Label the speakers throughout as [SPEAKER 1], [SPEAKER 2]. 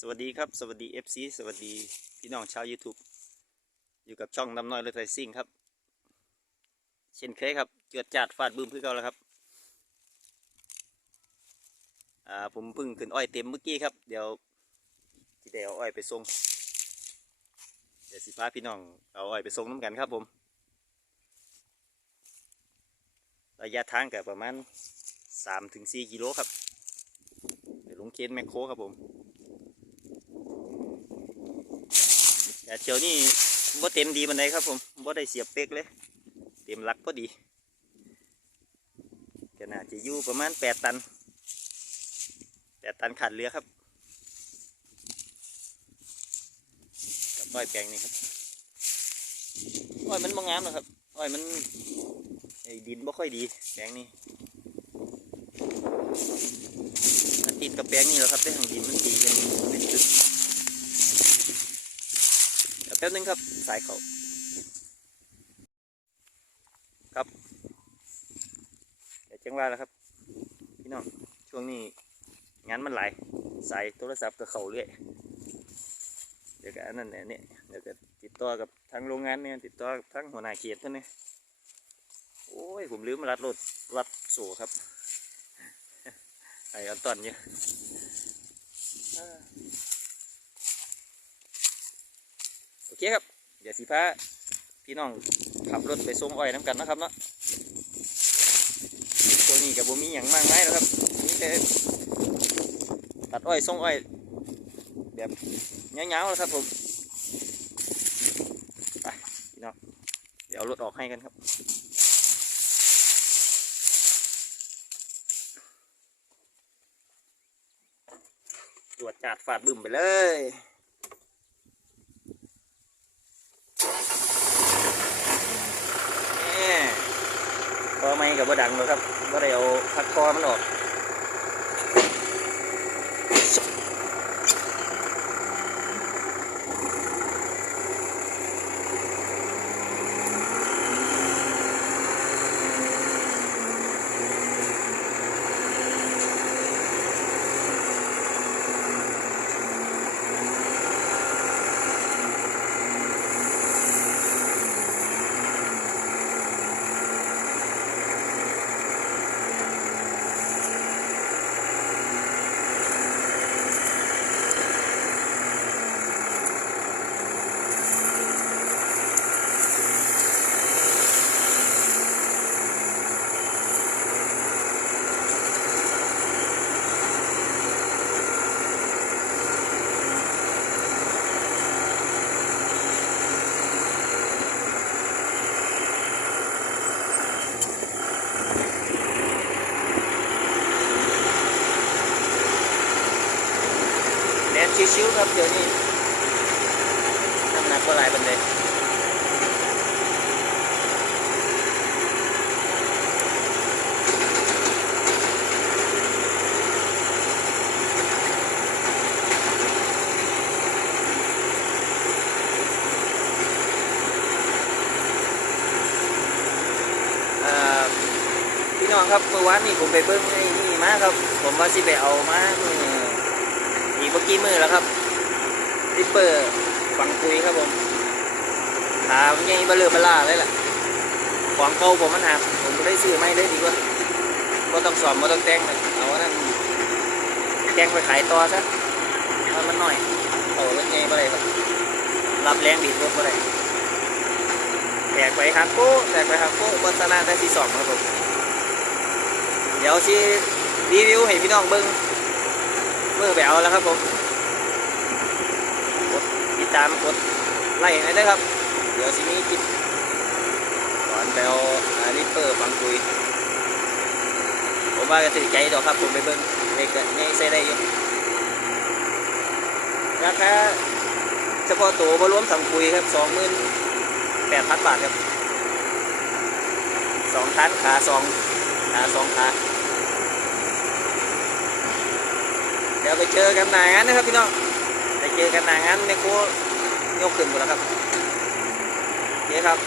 [SPEAKER 1] สวัสดีครับ สวัสดี FC สวัสดีพี่น้องชาว YouTube อยู่กับช่องน้ำน้อยรถไฟซิ่งครับ เช่นเคยครับเกิดจัดฟาดบึ้มเพื่อเก่าแล้วครับอ่าผมเพิ่งขึ้นอ้อยเต็มเมื่อกี้ครับ เดี๋ยวที่ได้เอาอ้อยไปส่งเดี๋ยวสิพาพี่น้องเอาอ้อยไปส่งน้ำกันครับผม ระยะทางกับประมาณ3-4กิโลครับเดี๋ยวลงเคนแมคโครครับผม แต่เที่ยวนี้บ่เต็มดีมันไดครับผมบ่ได้เสียบเป๊กเลย เต็มหลักพอดีก็น่าจะอยู่ประมาณแปดตันแปดตันขาดเหลือครับกับอ้อยแปลงนี่ครับอ้อยมันบ่งามหรอกครับอ้อยมันไอ้ดินบ่ค่อยดีแปลงนี้ติดกับแปลงนี่แหละครับแต่ทางดินมันดีเป็นเป็นจุด ป๊บนึงครับสายเขาครับเดี๋ยวจังว่าแล้วครับ พี่น้องช่วงนี้งานมันหลายสายโทรศัพท์กับเขาเรื่อยเดี๋ยวก็อันนั้นเนี่ยเดี๋ยวก็ติดต่อกับทางโรงงานเนี่ยติดต่อกับทางหัวหน้าเขตเพื่อนเนี่ยโอ้ยผมลืมมารัดรถรัดโซ่ครับไอ้อันตอนเนี่ยอ่า โอ เคครับ เดี๋ยวสีพาพี่น้องขับรถไปส่งอ้อยน้ำกันนะครับเนาะตัวนี้กับบ่มีอย่างมากมายแล้วครับมีแต่ตัดอ้อยส่งอ้อย แบบเงาๆแล้วครับผมไปพี่น้องเดี๋ยวรถออกให้กันครับตรวจจัดฝาดบึ้มไปเลย แหม่พอไม่ กับบ่ดังเลยครับบ่ได้เอาพักคอมันออก นชิวๆครับเดี๋ยวนี้น้ำหนักก็หลายปันเลยพี่น้องครับเมื่อวานนี้ผมไปเบิ้งไอ้นี่มาครับ ผมว่าสิไปเอามามือ อีกเมื่อกี้มือแล้วครับริปเปอร์ฝังคุยครับผมถามใหญ่เบลอเบล่าเลยแหละของเก่าผมมันหักผมได้ซื้อไม่เลยดีกว่าก็ต้องสอบก็ต้องแต่งนะเอาอันนั้นแต่งไปขายต่อซะเพราะมันหน่อยโอ้รถใหญ่ไปเลยครับรับแรงดีดรถไปเลยแตกไปฮักโก้แตกไปฮักโก้บนสนามได้ที่สองครับผมเดี๋ยวสิรีวิวให้พี่น้องเบิ้ง มื่อไปเอาแล้วครับผมกดติดตามกดไลค์ให้ด้วยครับ เดี๋ยวสิมีคลิปสอนไปเอาลิปเปอร์ฟังคุย ผมว่าก็ถือใจดอกครับผมไปเบิ้งเด็กนี่ใส่ได้อยู่ราคาเฉพาะตัวบรวมสังคุยครับสองหมื่นแปดพันบาทครับสองทันขาสองขาสองขา เดี๋ยวไปเจอกันหนางานนะครับพี่น้องไปเจอกันหนางานเนี่กูยกขึ้นหมดแล้วครับโอเคครับ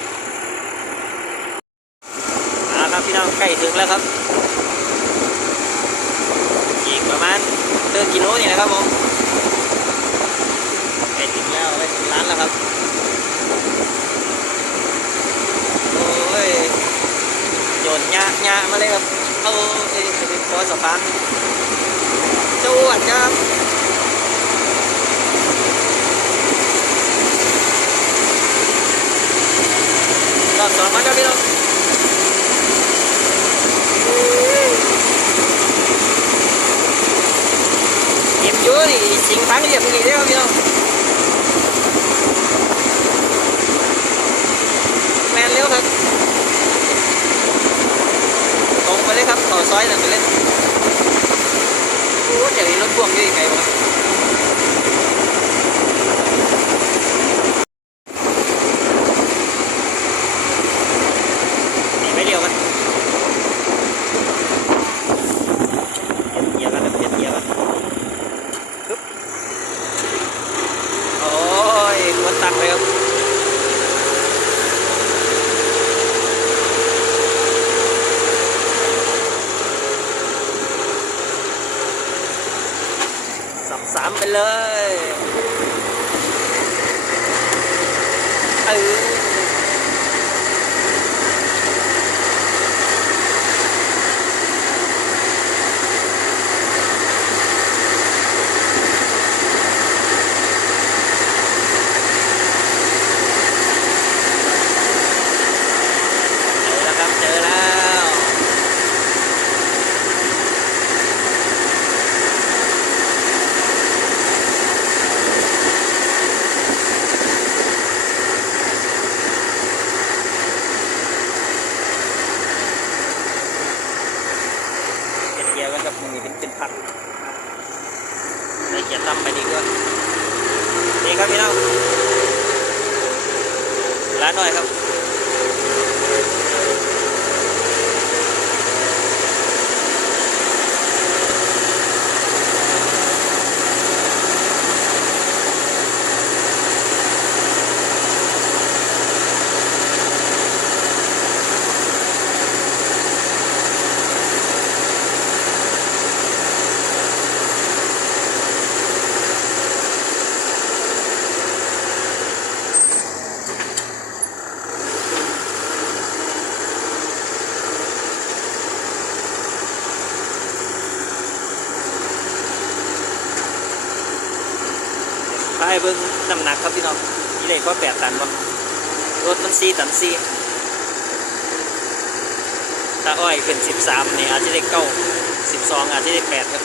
[SPEAKER 1] เอาครับพี่น้องใกล้ถึงแล้วครับอีกประมาณเดินกิโลนี่นะครับผมใกล้ถึงแล้วไปถึงร้านแล้วครับโอ้ยโยนหญ้าหญ้ามาเลยครับเอาไอ้ไอ้คอสะพาน จวดครับรอบสองมาครับพี่น้องเก็บอยู่นี่สิงพังเรียบนี่เด้อครับพี่น้องแมนเร็วครับ ตรงไปเลยครับต่อซอยนั่นไปเลยโอ้ เดี๋ยวนี้รถพ่วงอยู่อีกไงวะหนีไม่เดียวกันเปลี่ยนเกียร์กันนะเปลี่ยนเกียร์กันปึ๊บโอ้ยรถตักเลยครับ สับสาม ไปเลยเออเจอแล้วครับ เจอแล้ว เป็นเกียร์กันครับมันมีเป็นเป็นพันใส่เกียร์ต่ำไปดีกว่านี่ครับพี่น้องร้าน หน่อยครับ พายเบิ้งน้ำหนักครับพี่น้องนี่เลยก็แปดตันวะรถมันสี่ตันสี่ถ้าอ้อยขึ้นสิบสามนี่อาจจะได้เก้าสิบสองอาจจะได้แปดครับ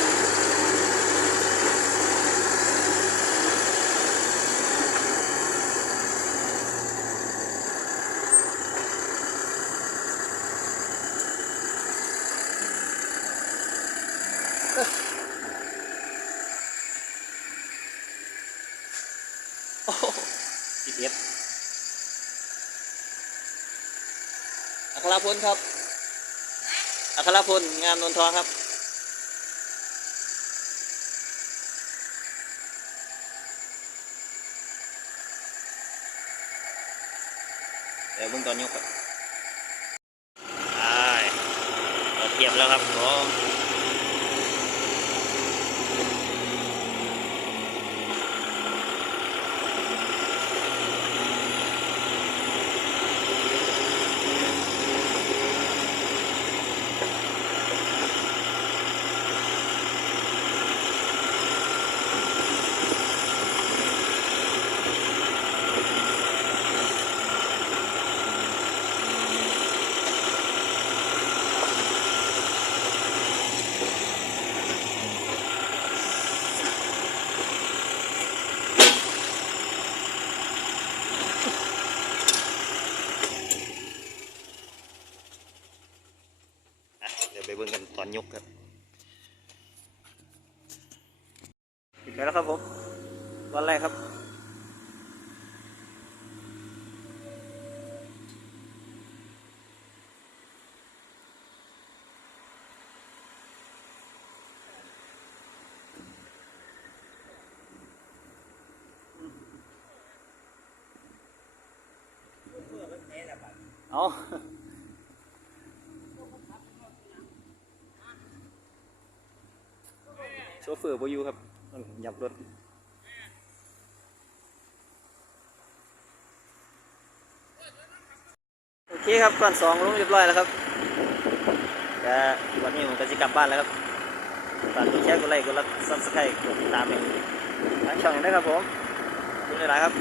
[SPEAKER 1] โอ้สิบเอ็ดอัคร พลครับ อัครพล งามนนทองครับ เดี๋ยวเบิ่งตอนยกครับไปเราเทียบแล้วครับผม ยวไปเบิ่งกันตอนยกครับปิดไปแล้วครับผมตอนแรกครับเอา เฟอร์บอยู่ครับหยับรถโอเคครับก่อนสองลงเรียบร้อยแล้วครับก็วันนี้ผมก็จะกลับบ้านแล้วครับฝากกดแชร์กดไลค์กดรับซับสไครต์กดติดตามเองทั้งช่องนะครับผมดูเลยยๆครับ